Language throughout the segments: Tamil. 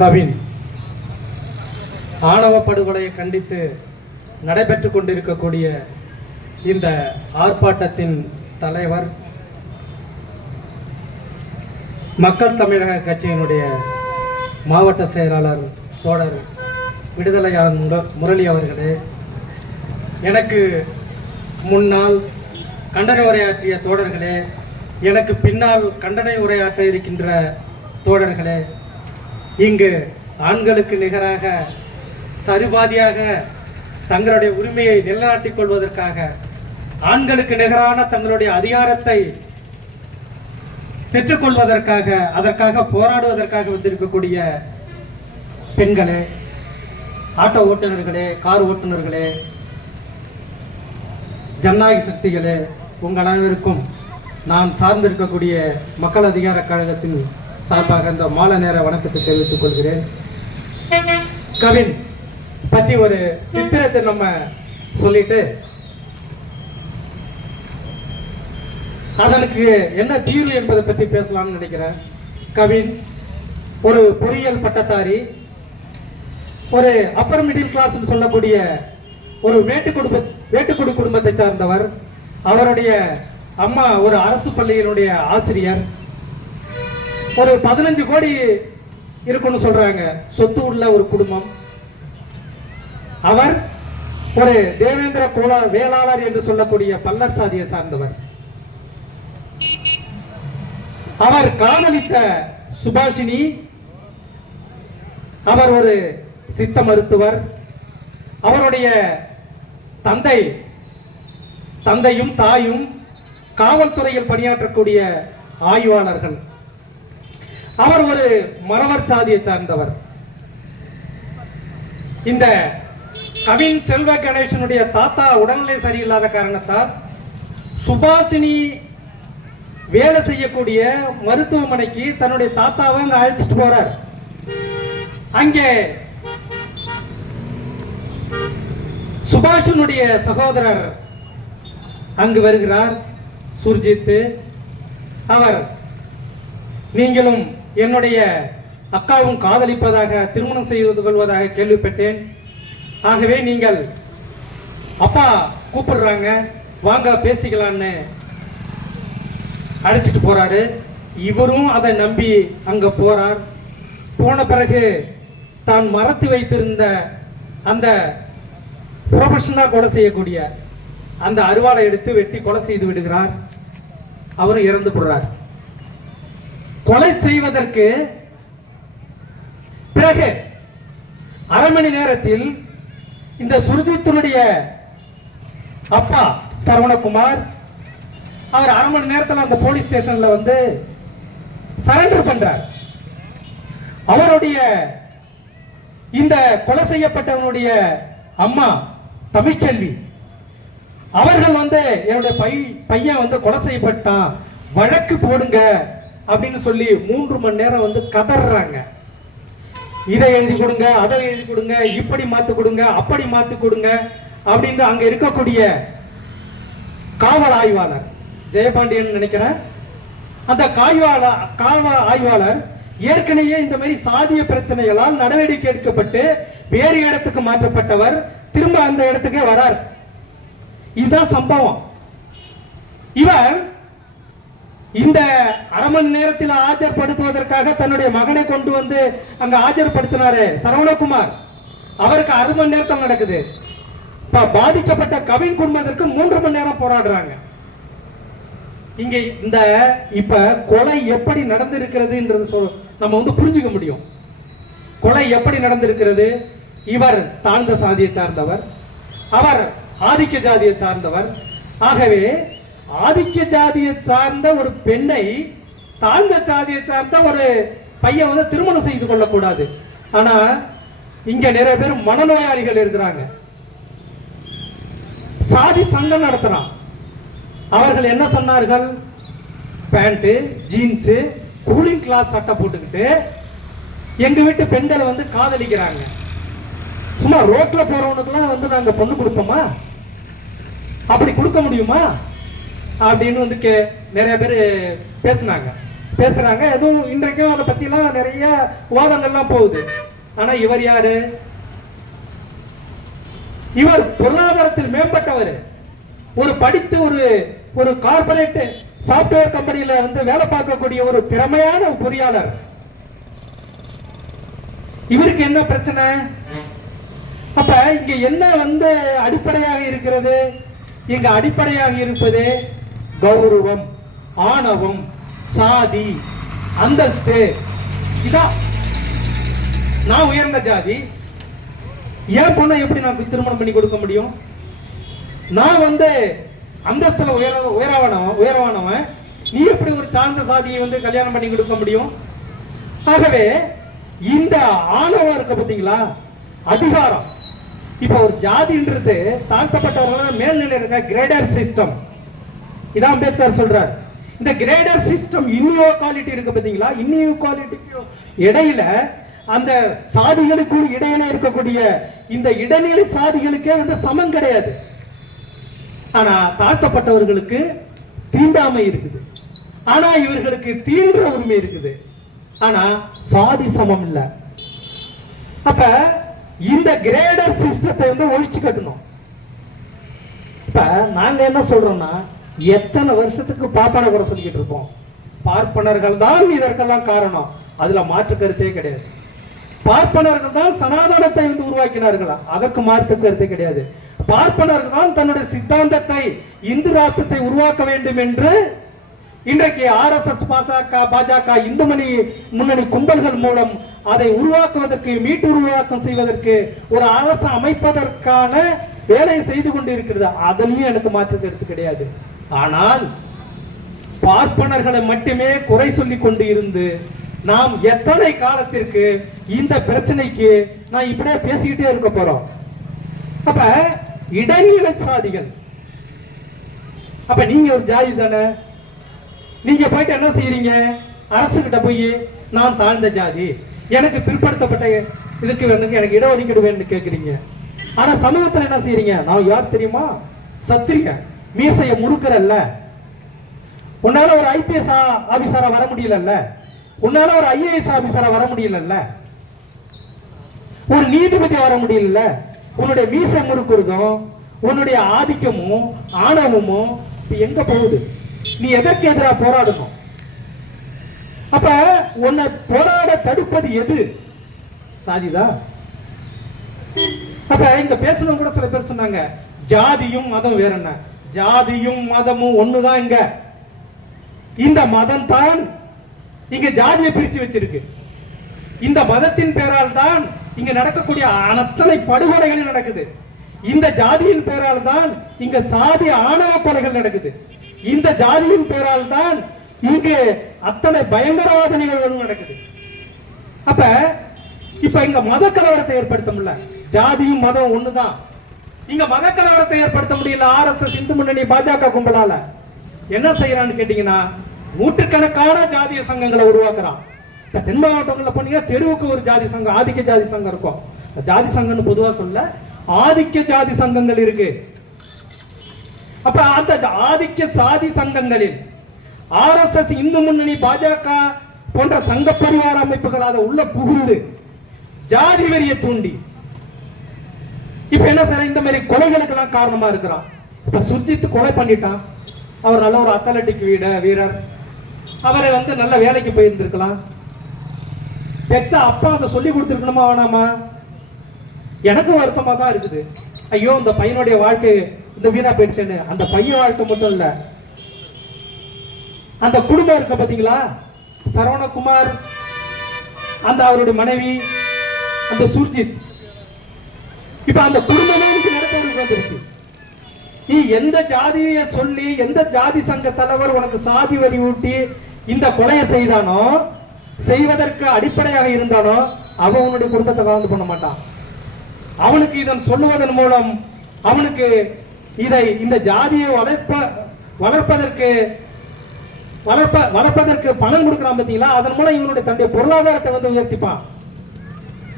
கவின். ஆணவ படுகொலையை கண்டித்து நடைபெற்று கொண்டிருக்கக்கூடிய இந்த ஆர்ப்பாட்டத்தின் தலைவர் மக்கள் தமிழக கட்சியினுடைய மாவட்ட செயலாளர் தோழர் விடுதலையாளர் முரளி அவர்களே எனக்கு முன்னால் கண்டன உரையாற்றிய தோழர்களே எனக்கு பின்னால் கண்டனை உரையாற்ற இருக்கின்ற தோழர்களே இங்கு ஆண்களுக்கு நிகராக சரிபாதியாக தங்களுடைய உரிமையை நிலைநாட்டிக் கொள்வதற்காக ஆண்களுக்கு நிகரான தங்களுடைய அதிகாரத்தை பெற்றுக்கொள்வதற்காக அதற்காக போராடுவதற்காக வந்திருக்கக்கூடிய பெண்களே ஆட்டோ ஓட்டுநர்களே கார் ஓட்டுநர்களே ஜனநாயக சக்திகளே உங்கள் அனைவருக்கும் நான் சார்ந்திருக்கக்கூடிய மக்கள் அதிகார கழகத்தின் சார்பாக இந்த மாலை நேர வணக்கத்தை தெரிவித்துக் கொள்கிறேன். கவின் பற்றி ஒரு சித்திரத்தை நம்ம சொல்லிட்டு அதனுக்கு என்ன தீர்வு என்பதை பற்றி பேசலாம்னு நினைக்கிறேன். கவின் ஒரு பொறியியல் பட்டதாரி ஒரு அப்பர் மிடில் கிளாஸ் சொல்லக்கூடிய ஒரு வேட்டு குடும்ப வேட்டுக்குடி குடும்பத்தை சார்ந்தவர். அவருடைய அம்மா ஒரு அரசு பள்ளியினுடைய ஆசிரியர். ஒரு பதினஞ்சு கோடி இருக்குன்னு சொல்றாங்க. சொத்து உள்ள ஒரு குடும்பம். அவர் ஒரு தேவேந்திர குல வேளாளர் என்று சொல்லக்கூடிய பல்லர் சாதியை சார்ந்தவர். அவர் காதலித்த சுபாஷினி அவர் ஒரு சித்த மருத்துவர். அவருடைய தந்தை தந்தையும் தாயும் காவல்துறையில் பணியாற்றக்கூடிய ஆய்வாளர்கள். அவர் ஒரு மறவர் சாதியை சார்ந்தவர். இந்த கவின் செல்வ கணேசனுடைய தாத்தா உடல்நிலை சரியில்லாத காரணத்தால் சுபாஷினி வேலை செய்யக்கூடிய மருத்துவமனைக்கு தன்னுடைய தாத்தாவை அங்க அழைச்சிட்டு போறார். அங்கே சுபாஷனுடைய சகோதரர் அங்கு வருகிறார் சுர்ஜித் அவர் நீங்களும் என்னுடைய அக்காவும் காதலிப்பதாக திருமணம் செய்து கொள்வதாக கேள்விப்பட்டேன். ஆகவே நீங்கள் அப்பா கூப்பிடுறாங்க. வாங்க பேசிக்கலான்னு அழைச்சிட்டு போறாரு. இவரும் அதை நம்பி அங்க போறார். போன பிறகு தான் மறத்து வைத்திருந்த அந்த ப்ரொஃபஷனா கொலை செய்யக்கூடிய அந்த அருவாளை எடுத்து வெட்டி கொலை செய்து விடுகிறார். அவரும் இறந்து போடுறார் கொலை செய்வதற்கு பிறகு அரை மணி நேரத்தில் இந்த சுர்ஜித்தினுடைய அப்பா சரவணகுமார் அவர் அரை மணி நேரத்தில் அந்த போலீஸ் ஸ்டேஷன்ல வந்து சரண்டர் பண்றார். அவருடைய இந்த கொலை செய்யப்பட்டவனுடைய அம்மா தமிழ்ச்செல்வி அவர்கள் வந்து என்னுடைய பை பையன் வந்து கொலை செய்யப்பட்டான் வழக்கு போடுங்க அப்படின்னு சொல்லி மூன்று மணி நேரம் வந்து கதறாங்க. இதை எழுதி கொடுங்க அதை எழுதி கொடுங்க இப்படி மாத்து கொடுங்க அப்படி மாத்து கொடுங்க அப்படின்னு அங்க இருக்கக்கூடிய காவல் ஆய்வாளர் ஜெயபாண்டியன் நினைக்கிறேன் அந்த காய்வாள காவல் ஆய்வாளர் ஏற்கனவே இந்த மாதிரி சாதிய பிரச்சனைகளால் நடவடிக்கை எடுக்கப்பட்டு வேறு இடத்துக்கு மாற்றப்பட்டவர் திரும்ப அந்த இடத்துக்கே வரார். இதுதான் சம்பவம். இவர் இந்த அரை மணி நேரத்தில் ஆஜர்படுத்துவதற்காக தன்னுடைய மகனை கொண்டு வந்து அங்க ஆஜர்படுத்தினாரு சரவணகுமார். அவருக்கு அரை மணி நேரத்தில் நடக்குது. பாதிக்கப்பட்ட கவின் குடும்பத்திற்கு மூன்று மணி நேரம் போராடுறாங்க. இங்க இந்த இப்ப கொலை எப்படி நடந்திருக்கிறதுன்றது சொல் நம்ம வந்து புரிஞ்சுக்க முடியும். கொலை எப்படி நடந்திருக்கிறது? இவர் தாழ்ந்த சாதியை சார்ந்தவர். அவர் ஆதிக்க ஜாதியை சார்ந்தவர். ஆகவே ஆதிக்க ஜாதியை சார்ந்த ஒரு பெண்ணை தாழ்ந்த ஜாதியை சார்ந்த ஒரு பையன் வந்து திருமணம் செய்து கொள்ளக்கூடாது. ஆனா இங்க நிறைய பேர் மனநோயாளிகள் இருக்கிறாங்க. சாதி சங்கம் நடத்துறான். அவர்கள் என்ன சொன்னார்கள்? பேண்ட்டு ஜீன்ஸு கூலிங் கிளாஸ் சட்டை போட்டுக்கிட்டு எங்க வீட்டு பெண்களை வந்து காதலிக்கிறாங்க. சும்மா ரோட்ல போறவனுக்குலாம் வந்து நாங்க பொண்ணு கொடுப்போமா? அப்படி கொடுக்க முடியுமா? அப்படின்னு வந்து கே நிறைய பேர் பேசுனாங்க. பேசுறாங்க எதுவும் இன்றைக்கும் அதை பத்திலாம் நிறைய வாதங்கள்லாம் போகுது. ஆனா இவர் யாரு? இவர் பொருளாதாரத்தில் மேம்பட்டவர். ஒரு படித்து ஒரு ஒரு கார்பரேட் சாப்ட்வேர் கம்பெனியில வந்து வேலை பார்க்கக்கூடிய ஒரு திறமையான பொறியாளர். இவருக்கு என்ன பிரச்சனை? அப்ப இங்க என்ன வந்து அடிப்படையாக இருக்கிறது? இங்க அடிப்படையாக இருப்பது கௌரவம் ஆணவம் சாதி அந்தஸ்து. இதான் நான் உயர்ந்த ஜாதி. என் பொண்ணை எப்படி நான் திருமணம் பண்ணி கொடுக்க முடியும்? நான் வந்து அந்தஸ்தில் உயர உயரவானவன் உயரவானவன். நீ எப்படி ஒரு சார்ந்த சாதியை வந்து கல்யாணம் பண்ணி கொடுக்க முடியும்? ஆகவே இந்த ஆணவம் இருக்க பார்த்தீங்களா? அதிகாரம். இப்போ ஒரு ஜாதின்றது தாழ்த்தப்பட்டவர்கள் மேல்நிலை இருக்க கிரேடர் சிஸ்டம் இதான் அம்பேத்கர் சொல்றார். இந்த கிரேடர் சிஸ்டம் இன்இக்வாலிட்டி இருக்கு பாத்தீங்களா இன்இக்வாலிட்டிக்கு இடையில அந்த சாதிகளுக்குள் இடையில இருக்கக்கூடிய இந்த இடைநிலை சாதிகளுக்கே வந்து சமம் கிடையாது. ஆனா தாழ்த்தப்பட்டவர்களுக்கு தீண்டாமை இருக்குது. ஆனா இவர்களுக்கு தீன்ற உரிமை இருக்குது. ஆனா சாதி சமம் இல்ல. அப்ப இந்த கிரேடர் சிஸ்டத்தை வந்து ஒழிச்சு கட்டணும். இப்ப நாங்க என்ன சொல்றோம்னா எத்தனை வருஷத்துக்கு பாப்பான குறை சொல்லிக்கிட்டு இருப்போம்? பார்ப்பனர்கள் தான் இதற்கெல்லாம் காரணம். அதுல மாற்று கருத்தே கிடையாது. பார்ப்பனர்கள் தான் சனாதனத்தை வந்து உருவாக்கினார்களா? அதற்கு மாற்று கருத்தே கிடையாது. பார்ப்பனர்கள் தான் தன்னுடைய சித்தாந்தத்தை இந்து ராஷ்டிரத்தை உருவாக்க வேண்டும் என்று இன்றைக்கு ஆர்எஸ்எஸ் பாஜக பாஜக இந்து மணி முன்னணி கும்பல்கள் மூலம் அதை உருவாக்குவதற்கு மீட்டு உருவாக்கம் செய்வதற்கு ஒரு அரசு அமைப்பதற்கான வேலையை செய்து கொண்டு இருக்கிறது அதுலயும் எனக்கு மாற்று கருத்து கிடையாது. ஆனால் பார்ப்பனர்களை மட்டுமே குறை சொல்லி கொண்டு இருந்து நாம் எத்தனை காலத்திற்கு இந்த பிரச்சனைக்கு நான் இப்படியே பேசிக்கிட்டே இருக்க போறோம். அப்ப இடைநிலை சாதிகள் அப்ப நீங்க ஒரு ஜாதி தானே? நீங்க போயிட்டு என்ன செய்யறீங்க அரசு கிட்ட போய் நான் தாழ்ந்த ஜாதி. எனக்கு பிற்படுத்தப்பட்ட இதுக்கு வந்து எனக்கு இடஒதுக்கீடு வேணும்னு கேக்குறீங்க. ஆனா சமூகத்துல என்ன செய்யறீங்க நான் யார் தெரியுமா? சத்திரிய மீசையை முறுக்கிறல்ல. உன்னால ஒரு ஐபிஎஸ் ஆபீசரா வர முடியலல்ல. உன்னால ஒரு ஐஏஎஸ் ஆபீசரா வர முடியலல்ல. ஒரு நீதிபதியா வர முடியல உன்னுடைய மீசை முறுக்குறதும் உன்னுடைய ஆதிக்கமும் ஆணவமும் எங்க போகுது? நீ எதற்கு எதிராக போராடணும்? அப்ப உன்னை போராட தடுப்பது எது? சாதிதான் அப்ப இங்க பேசணும் கூட சில பேர் சொன்னாங்க ஜாதியும் மதம் வேற என்ன ஜாதியும் மதமும் ஒண்ணுதான் இங்க. இந்த மதம் தான் இங்க ஜாதியை பிரிச்சு வச்சிருக்கு. இந்த மதத்தின் பேரால் தான் இங்க நடக்கக்கூடிய அத்தனை படுகொலைகள் நடக்குது. இந்த ஜாதியின் பேரால் தான் இங்க சாதி ஆணவ கொலைகள் நடக்குது. இந்த ஜாதியின் பேரால் தான் இங்கு அத்தனை பயங்கரவாத நிகழ்வுகளும் நடக்குது. அப்ப இப்ப இங்க மத கலவரத்தை ஏற்படுத்த முடியல. ஜாதியும் மதம் ஒண்ணுதான். இங்க மத கலவரத்தை ஏற்படுத்த முடியல. ஆர்எஸ்எஸ் இந்து முன்னணி பாஜக கும்பலால. என்ன செய்யறான்னு கேட்டீங்கன்னா நூற்றுக்கணக்கான ஜாதிய சங்கங்களை உருவாக்குறான். இப்ப தென் மாவட்டங்கள்ல போனீங்கன்னா தெருவுக்கு ஒரு ஜாதி சங்கம் ஆதிக்க ஜாதி சங்கம் இருக்கும். ஜாதி சங்கம்னு பொதுவா சொல்ல ஆதிக்க ஜாதி சங்கங்கள் இருக்கு. அப்ப அந்த ஆதிக்க சாதி சங்கங்களில் ஆர்எஸ்எஸ் இந்து முன்னணி பாஜக போன்ற சங்க பரிவார அமைப்புகள் அதை உள்ள புகுந்து ஜாதி வெறியை தூண்டி இப்ப என்ன சார் இந்த மாதிரி கொலைகளுக்கெல்லாம் காரணமா இருக்கிறான்? இப்ப சுர்ஜித் கொலை பண்ணிட்டான். அவர் நல்ல ஒரு அத்லட்டிக் வீட வீரர். அவரை வந்து நல்ல வேலைக்கு போயிருந்திருக்கலாம். பெத்த அப்பா அதை சொல்லி கொடுத்துருக்கணுமா வேணாமா? எனக்கும் வருத்தமா தான் இருக்குது. ஐயோ இந்த பையனுடைய வாழ்க்கை இந்த வீணா போயிடுச்சேன்னு. அந்த பையன் வாழ்க்கை மட்டும் இல்ல. அந்த குடும்பம் இருக்க பாத்தீங்களா? சரவணகுமார் அந்த அவருடைய மனைவி அந்த சுர்ஜித். இப்ப அந்த குடும்பமே எனக்கு நடத்தவருக்கு வந்துருச்சு நீ எந்த ஜாதியை சொல்லி எந்த ஜாதி சங்க தலைவர் உனக்கு சாதி வரி ஊட்டி இந்த கொலையை செய்தானோ செய்வதற்கு அடிப்படையாக இருந்தானோ அவன் உன்னுடைய குடும்பத்தை கலந்து பண்ண மாட்டான். அவனுக்கு இதன் சொல்லுவதன் மூலம் அவனுக்கு இதை இந்த ஜாதியை வளர்ப்ப வளர்ப்பதற்கு வளர்ப்ப வளர்ப்பதற்கு பணம் கொடுக்குறான் பார்த்தீங்களா அதன் மூலம் இவனுடைய தன்னுடைய பொருளாதாரத்தை வந்து உயர்த்திப்பான்.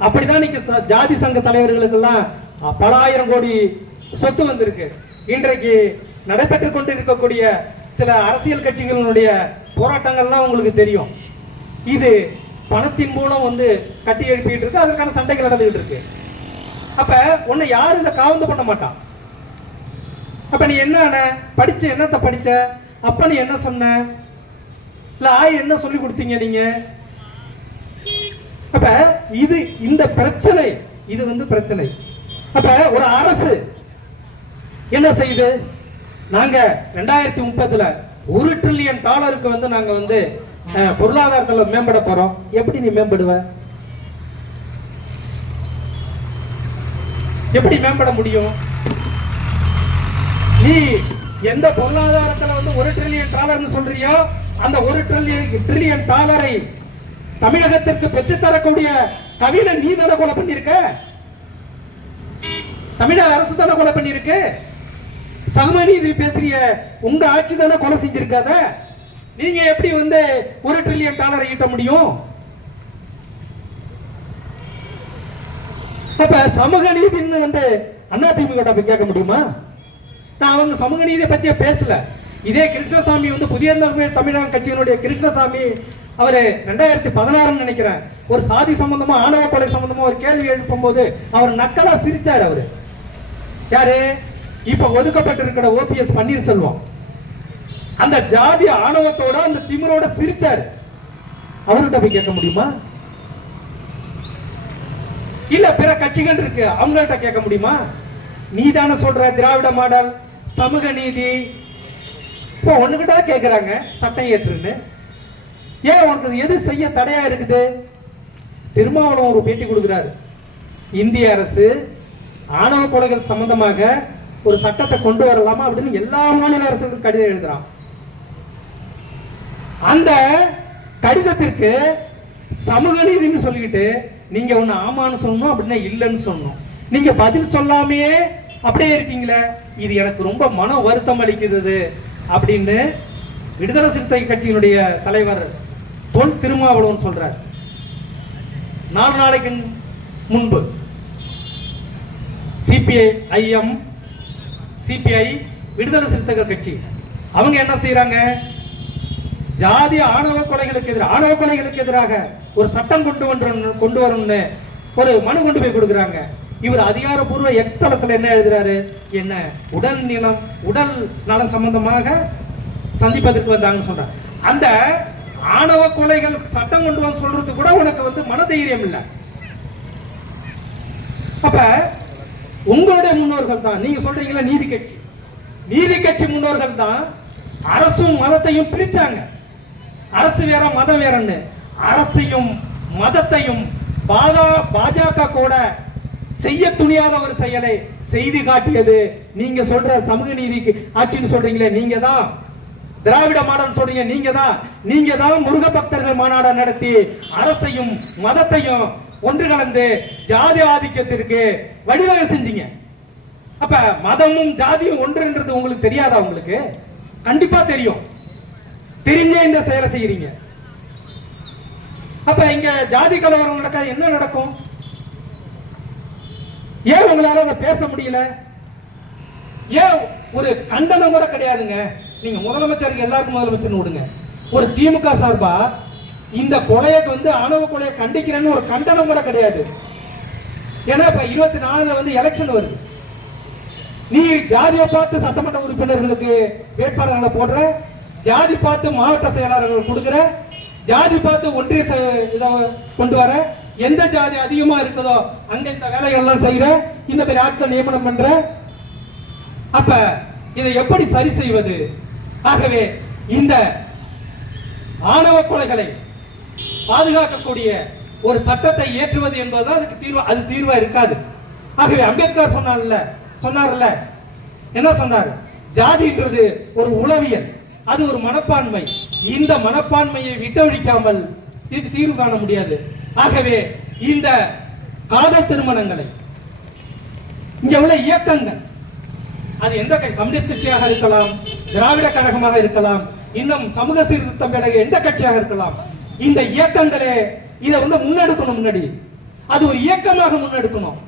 அப்படிதான் இன்னைக்கு ச- ஜாதி சங்க தலைவர்களுக்கெல்லாம் பல ஆயிரம் கோடி சொத்து வந்திருக்கு. இன்றைக்கு நடைபெற்று கொண்டு இருக்கக்கூடிய சில அரசியல் கட்சிகளினுடைய போராட்டங்கள்லாம் உங்களுக்கு தெரியும். இது பணத்தின் மூலம் வந்து கட்டி எழுப்பிட்டு இருக்கு அதற்கான சண்டைகள் நடந்துகிட்டு இருக்கு. அப்ப உன்னை யாரும் இதை காவந்து பண்ண மாட்டான். அப்ப நீ என்ன ஆன? படிச்ச என்னத்தை படிச்ச? அப்ப நீ என்ன சொன்ன? இல்ல ஆய் என்ன சொல்லி கொடுத்தீங்க நீங்க? அப்ப இது இந்த பிரச்சனை இது வந்து பிரச்சனை. அப்ப ஒரு அரசு என்ன செய்யுது? நாங்க ரெண்டாயிரத்தி முப்பதுல ஒரு ட்ரில்லியன் டாலருக்கு வந்து நாங்க வந்து பொருளாதாரத்துல மேம்பட போறோம். எப்படி நீ மேம்படுவ? எப்படி மேம்பட முடியும்? நீ எந்த பொருளாதாரத்துல வந்து ஒரு ட்ரில்லியன் டாலர்னு சொல்றியோ அந்த ஒரு ட்ரில்லியன் ட்ரில்லியன் டாலரை தமிழகத்திற்கு பெற்றுத்தரக்கூடிய கவினை நீ தானே கொலை பண்ணிருக்க தமிழக அரசு தானே கொலை பண்ணிருக்கு சமநீதி பேசுறிய உங்க ஆட்சி தானே கொலை செஞ்சிருக்காத? நீங்க எப்படி வந்து ஒரு ட்ரில்லியன் டாலரை ஈட்ட முடியும்? அப்ப சமூக நீதினு வந்து அண்ணா போய் கேட்க முடியுமா? நான் அவங்க சமூக நீதியை பத்தியே பேசல. இதே கிருஷ்ணசாமி வந்து புதிய தமிழக கட்சியினுடைய கிருஷ்ணசாமி அவர் ரெண்டாயிரத்தி பதினாறுன்னு நினைக்கிறேன். ஒரு சாதி சம்பந்தமா ஆணவ கொலை சம்பந்தமா ஒரு கேள்வி எழுப்பும் போது அவர் நக்கலா சிரிச்சார் அவரு. யாரு? இப்ப ஒதுக்கப்பட்டிருக்கிற ஓபிஎஸ் பன்னீர்செல்வம். அந்த ஜாதி ஆணவத்தோட அந்த திமிரோட சிரிச்சாரு. அவர்கிட்ட போய் கேட்க முடியுமா? இல்ல பிற கட்சிகள் இருக்கு. அவங்கள்ட்ட கேட்க முடியுமா? நீ தானே சொல்ற திராவிட மாடல் சமூக நீதி. இப்போ ஒண்ணுகிட்ட கேட்கிறாங்க சட்டம் ஏற்றுன்னு ஏன் உனக்கு எது செய்ய தடையா இருக்குது? திருமாவளவன் ஒரு பேட்டி கொடுக்குறாரு. இந்திய அரசு ஆணவ கொலைகள் சம்பந்தமாக ஒரு சட்டத்தை கொண்டு வரலாமா அப்படின்னு எல்லா மாநில அரசுகளுக்கும் கடிதம் எழுதுறான். அந்த கடிதத்திற்கு சமூக நீதினு சொல்லிக்கிட்டு நீங்க ஒன்னு ஆமான்னு சொல்லணும் அப்படின்னா இல்லைன்னு சொல்லணும். நீங்க பதில் சொல்லாமையே அப்படியே இருக்கீங்களே இது எனக்கு ரொம்ப மன வருத்தம் அளிக்கிறது அப்படின்னு விடுதலை சிறுத்தை கட்சியினுடைய தலைவர் தொல் திருமாவளவன் சொல்றார். நாலு நாளைக்கு முன்பு சிபிஐ ஐஎம் சிபிஐ விடுதலை சிறுத்தைகள் கட்சி. அவங்க என்ன செய்யறாங்க ஜாதி ஆணவ கொலைகளுக்கு எதிராக ஆணவ கொலைகளுக்கு எதிராக ஒரு சட்டம் கொண்டு வந்து கொண்டு வரணும்னு ஒரு மனு கொண்டு போய் கொடுக்குறாங்க. இவர் அதிகாரப்பூர்வ எக்ஸ் தளத்தில் என்ன எழுதுறாரு? என்ன? உடல் நிலம் உடல் நலம் சம்பந்தமாக சந்திப்பதற்கு வந்தாங்கன்னு சொல்றாங்க அந்த ஆணவ கொலைகள் சட்டம் கொண்டு வந்து சொல்றது கூட உனக்கு வந்து மனதைரியம் இல்லை. அப்ப உங்களுடைய முன்னோர்கள் தான் நீங்க சொல்றீங்களா நீதி கட்சி. நீதி கட்சி முன்னோர்கள் தான் அரசும் மதத்தையும் பிரிச்சாங்க. அரசு வேற மதம் வேறன்னு. அரசையும் மதத்தையும் பாதா பாஜக கூட செய்ய துணியாத ஒரு செயலை செய்து காட்டியது நீங்க சொல்ற சமூக நீதிக்கு ஆட்சின்னு சொல்றீங்களே நீங்க தான் திராவிட மாடல் சொல்றீங்க. நீங்க தான் நீங்க தான் முருக பக்தர்கள் மாநாடம் நடத்தி அரசையும் மதத்தையும் ஒன்று கலந்து ஜாதி ஆதிக்கத்திற்கு வழிவகை செஞ்சீங்க. அப்ப மதமும் ஜாதியும் ஒன்றுன்றது உங்களுக்கு தெரியாதா உங்களுக்கு? கண்டிப்பா தெரியும். தெரிஞ்சே இந்த செயலை செய்யறீங்க. அப்ப இங்க ஜாதி கலவரம் நடக்காது என்ன நடக்கும்? ஏன் உங்களால அதை பேச முடியல? ஏன் ஒரு கண்டனம் கூட கிடையாதுங்க. நீங்க முதலமைச்சருக்கு எல்லாருக்கும் முதலமைச்சர் விடுங்க. ஒரு திமுக சார்பா இந்த கொலையை வந்து ஆணவ கொலையை கண்டிக்கிறேன்னு ஒரு கண்டனம் கூட கிடையாது. ஏன்னா இப்ப இருபத்தி நாலுல வந்து எலெக்ஷன் வருது. நீ ஜாதியை பார்த்து சட்டமன்ற உறுப்பினர்களுக்கு வேட்பாளர்களை போடுற ஜாதி பார்த்து மாவட்ட செயலாளர்கள் கொடுக்குற ஜாதி பார்த்து ஒன்றிய இதை கொண்டு வர எந்த ஜாதி அதிகமா இருக்குதோ அங்க இந்த வேலைகள்லாம் செய்யற இந்த மாதிரி ஆட்கள் நியமனம் பண்ற அப்ப இதை எப்படி சரி செய்வது? ஆகவே இந்த ஆணவ கொலைகளை பாதுகாக்கக்கூடிய ஒரு சட்டத்தை ஏற்றுவது என்பதுதான் அதுக்கு தீர்வு அது தீர்வா இருக்காது. ஆகவே அம்பேத்கர் சொன்னார்ல சொன்னார்ல என்ன சொன்னார்? ஜாதின்றது ஒரு உளவியல் அது ஒரு மனப்பான்மை. இந்த மனப்பான்மையை விட்டொழிக்காமல் இதுக்கு தீர்வு காண முடியாது. ஆகவே இந்த காதல் திருமணங்களை இங்க உள்ள இயக்கங்கள் அது எந்த கம்யூனிஸ்ட் கட்சியாக இருக்கலாம் திராவிட கழகமாக இருக்கலாம் இன்னும் சமூக சீர்திருத்தம் கழக எந்த கட்சியாக இருக்கலாம் இந்த இயக்கங்களே இதை வந்து முன்னெடுக்கணும் முன்னாடி. அது ஒரு இயக்கமாக முன்னெடுக்கணும்.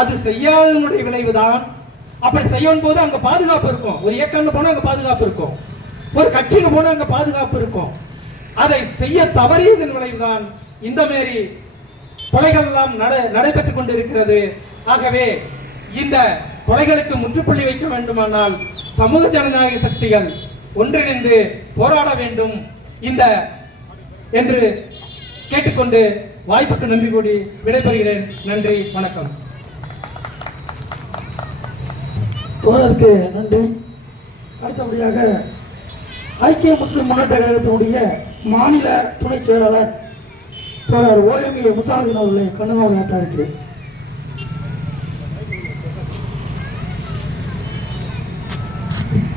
அது செய்யாததனுடைய விளைவுதான். அப்படி செய்யும் போது அங்க பாதுகாப்பு இருக்கும். ஒரு இயக்கம்னு போனா அங்க பாதுகாப்பு இருக்கும். ஒரு கட்சிக்கு போனா அங்க பாதுகாப்பு இருக்கும். அதை செய்ய தவறியதன் விளைவுதான் இந்த மாரி கொலைகள் எல்லாம் நடைபெற்றுக் கொண்டிருக்கிறது. ஆகவே இந்த கொலைகளுக்கு முற்றுப்புள்ளி வைக்க வேண்டுமானால் சமூக ஜனநாயக சக்திகள் ஒன்றிணைந்து போராட வேண்டும். இந்த என்று கேட்டுக்கொண்டு வாய்ப்புக்கு நன்றி கூடி விடைபெறுகிறேன். நன்றி வணக்கம். தோழருக்கு நன்றி. அடுத்தபடியாக ஐக்கிய முஸ்லிம் முன்னேற்ற கழகத்தினுடைய மாநில துணை செயலாளர் தோழர் ஓஎம்ஏ முசாஹின் அவர்களை கண்ணமாக இருக்கிறேன்